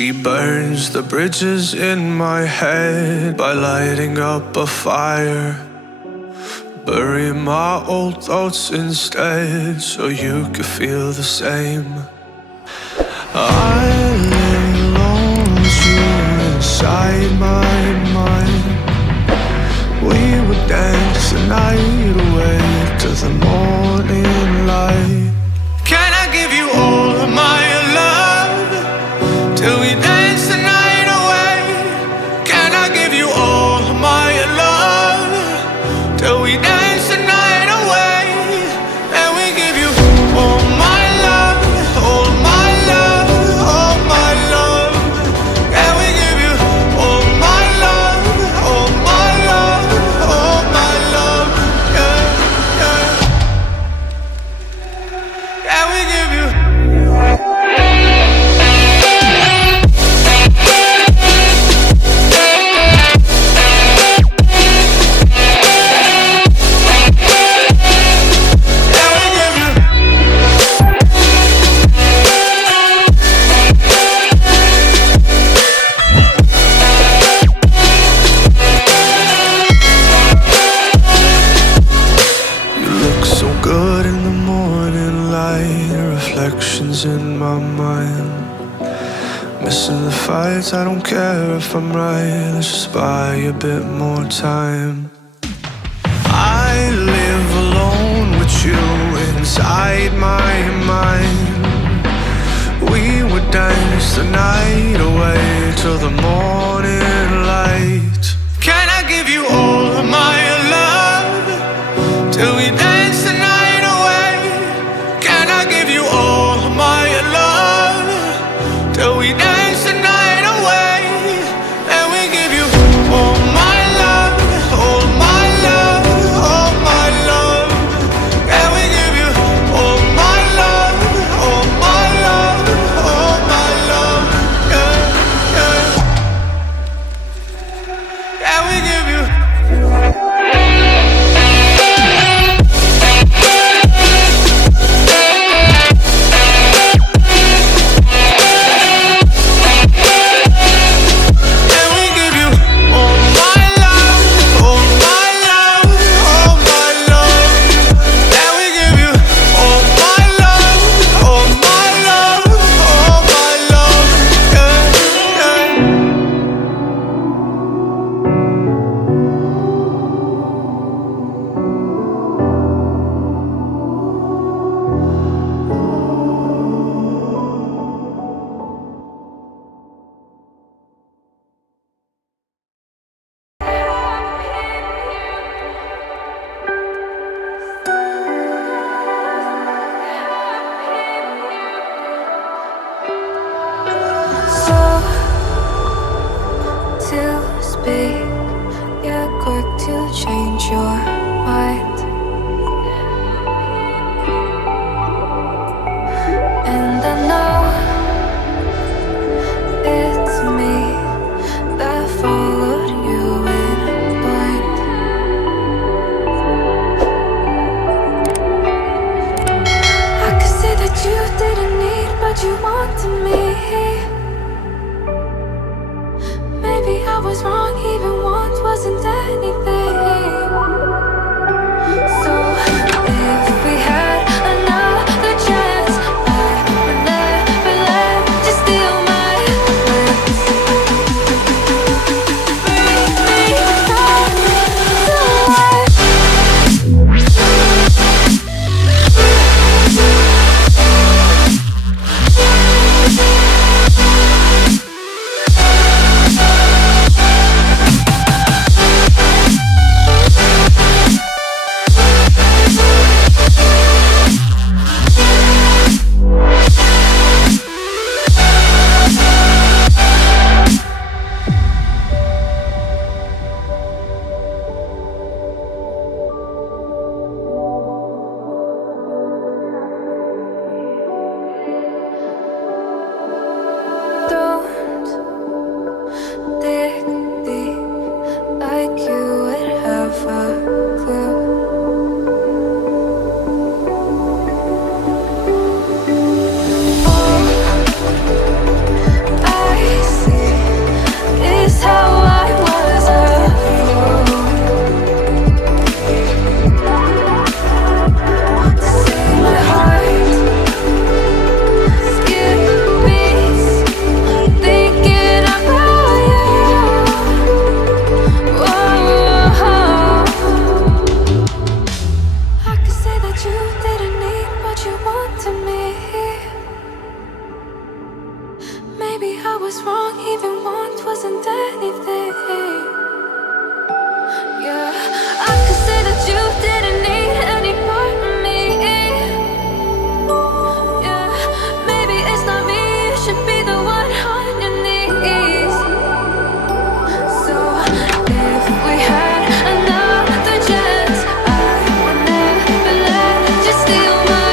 She burns the bridges in my head by lighting up a fire. Bury my old thoughts instead so you could feel the same. I lay alone with you inside my mind. We would dance the night away to the morning light. Can I give you all of my love till we dance the night away? Can I give you all of my love till we dance the night away? And we give you all my love, all my love, all my love. And we give you all my love, all my love, all my love. Yeah, yeah. And we give you. Good in the morning light, reflections in my mind. Missing the fights, I don't care if I'm right. Let's just buy a bit more time. I live alone with you inside my mind. We would dance the night away till the morning light. Can I give you all of my love till we dance the night away? Can I give you all of my love till we dance the night away? And we give you all my love, all my love, all my love. And we give you all my love, all my love, all my love. Yeah, yeah. maybe I was wrong, even want wasn't anything. Yeah, I could say that you didn't need any part of me. Yeah, maybe it's not me, you should be the one on your knees. So if we had another chance, I would never let you steal my